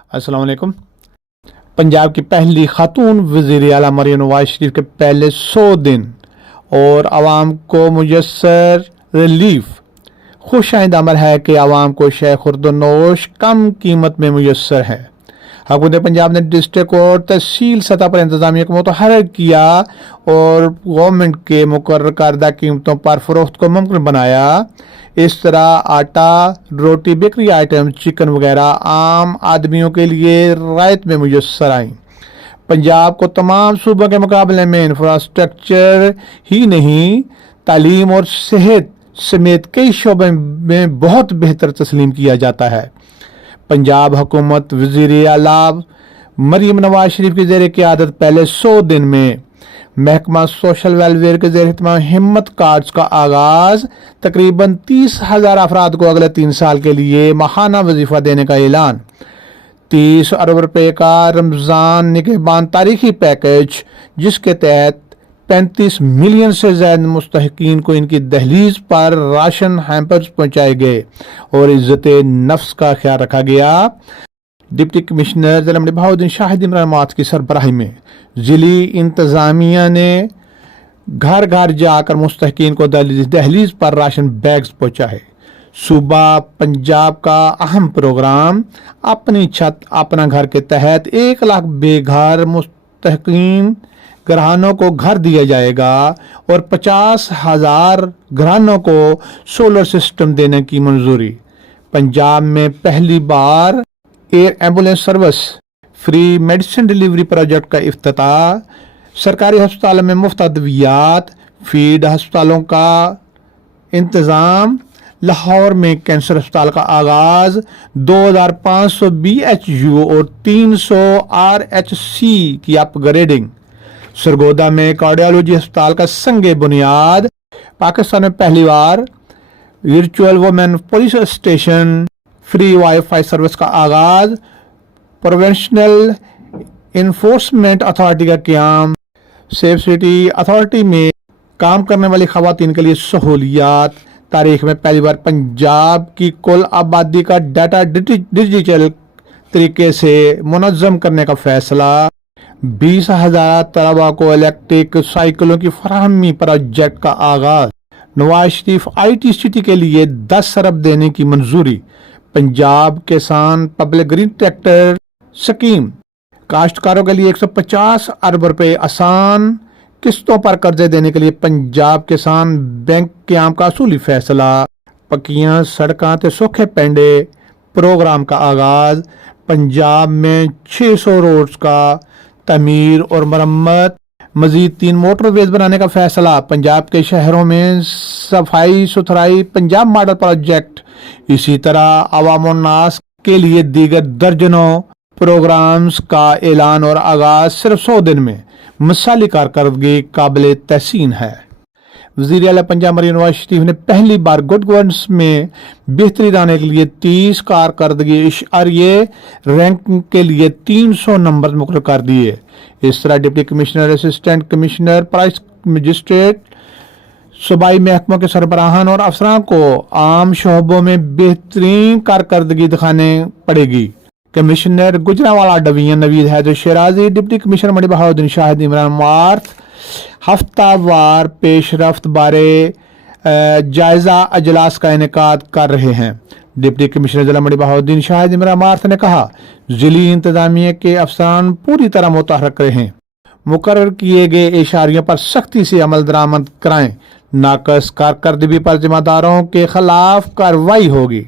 السلام علیکم۔ پنجاب کی پہلی خاتون وزیر اعلیٰ مریم نواز شریف کے پہلے 100 دن اور عوام کو میسر ریلیف۔ خوش آئند امر ہے کہ عوام کو شے خورد و نوش کم قیمت میں میسر ہے۔ حکومت پنجاب نے ڈسٹرکٹ اور تحصیل سطح پر انتظامیہ کو متحرک کیا اور گورنمنٹ کے مقرر کردہ قیمتوں پر فروخت کو ممکن بنایا۔ اس طرح آٹا، روٹی، بیکری آئٹم، چکن وغیرہ عام آدمیوں کے لیے رعایت میں میسر آئیں۔ پنجاب کو تمام صوبوں کے مقابلے میں انفراسٹرکچر ہی نہیں، تعلیم اور صحت سمیت کئی شعبوں میں بہت بہتر تسلیم کیا جاتا ہے۔ پنجاب حکومت وزیر اعلیٰ مریم نواز شریف کی زیر قیادت پہلے 100 دن میں محکمہ سوشل ویلفیئر کے زیر اہتمام ہمت کارڈز کا آغاز، تقریباً 30,000 افراد کو اگلے 3 سال کے لیے ماہانہ وظیفہ دینے کا اعلان، 30 ارب روپے کا رمضان نگہبان تاریخی پیکج جس کے تحت 35 ملین سے زائد مستحقین کو ان کی دہلیز پر راشن ہیمپرز پہنچائے گئے اور عزت نفس کا خیال رکھا گیا۔ ڈپٹی کمشنر ضلع منڈی بہاؤالدین شاہد امران کی سربراہی میں ضلعی انتظامیہ نے گھر گھر جا کر مستحقین کو دہلیز پر راشن بیگز پہنچائے۔ صوبہ پنجاب کا اہم پروگرام اپنی چھت اپنا گھر کے تحت 1 لاکھ بے گھر مستحقین گھرانوں کو گھر دیا جائے گا اور 50,000 گھرانوں کو سولر سسٹم دینے کی منظوری۔ پنجاب میں پہلی بار air ambulance service free medicine delivery project کا افتتاح، سرکاری ہسپتالوں میں مفت ادویات، فیڈ ہسپتالوں کا انتظام، لاہور میں کینسر ہسپتال کا آغاز، 2500 BHU اور 300 RHC کی اپ گریڈنگ، سرگودا میں کارڈیالوجی ہسپتال کا سنگ بنیاد، پاکستان میں پہلی بار virtual woman police station free wifi service کا آغاز، پروونشنل انفورسمنٹ اتھارٹی کا قیام، سیف سٹی اتھارٹی میں کام کرنے والی خواتین کے لیے سہولیات، تاریخ میں پہلی بار پنجاب کی کل آبادی کا ڈیٹا ڈیجیٹل طریقے سے منظم کرنے کا فیصلہ، 20,000 طلباء کو الیکٹرک سائیکلوں کی فراہمی پروجیکٹ کا آغاز، نواز شریف IT سٹی کے لیے 10 ارب دینے کی منظوری، پنجاب کسان پبلک گرین ٹریکٹر سکیم، کاشتکاروں کے لیے 150 ارب روپے آسان قسطوں پر قرضے دینے کے لیے پنجاب کسان بینک قیام کا اصولی فیصلہ، پکیاں سڑکاں تے سوکھے پینڈے پروگرام کا آغاز، پنجاب میں 600 روڈز کا تعمیر اور مرمت، مزید 3 موٹر ویز بنانے کا فیصلہ، پنجاب کے شہروں میں صفائی ستھرائی پنجاب ماڈل پروجیکٹ، اسی طرح عوام الناس کے لیے دیگر درجنوں پروگرامز کا اعلان اور آغاز صرف 100 دن میں، مثالی کارکردگی قابل تحسین ہے۔ وزیر اعلیٰ پنجاب مریم نواز شریف نے پہلی بار گڈ گورننس میں بہتری لانے کے لیے 30 کارکردگی اشاریہ رینکنگ کے لیے 300 نمبر مقرر کر دیے۔ اس طرح deputy commissioner, assistant commissioner, price magistrate, صوبائی محکموں کے سربراہان اور افسران کو عام شعبوں میں بہترین کارکردگی دکھانے پڑے گی۔ کمشنر گجرانوالہ ڈویژن نوید حیدر شیرازی، ڈپٹی کمشنر منڈی بہاؤالدین شاہد عمران مارتھ ہفتہ وار پیش رفت بارے جائزہ اجلاس کا انعقاد کر رہے ہیں۔ ڈپٹی کمشنر ضلع منڈی بہاؤالدین شاہد عمران مارتھ نے کہا، ضلعی انتظامیہ کے افسران پوری طرح متحرک رہیں، مقرر کیے گئے اشاریوں پر سختی سے عمل درآمد کرائیں، ناقص کارکردگی پر ذمہ داروں کے خلاف کارروائی ہوگی۔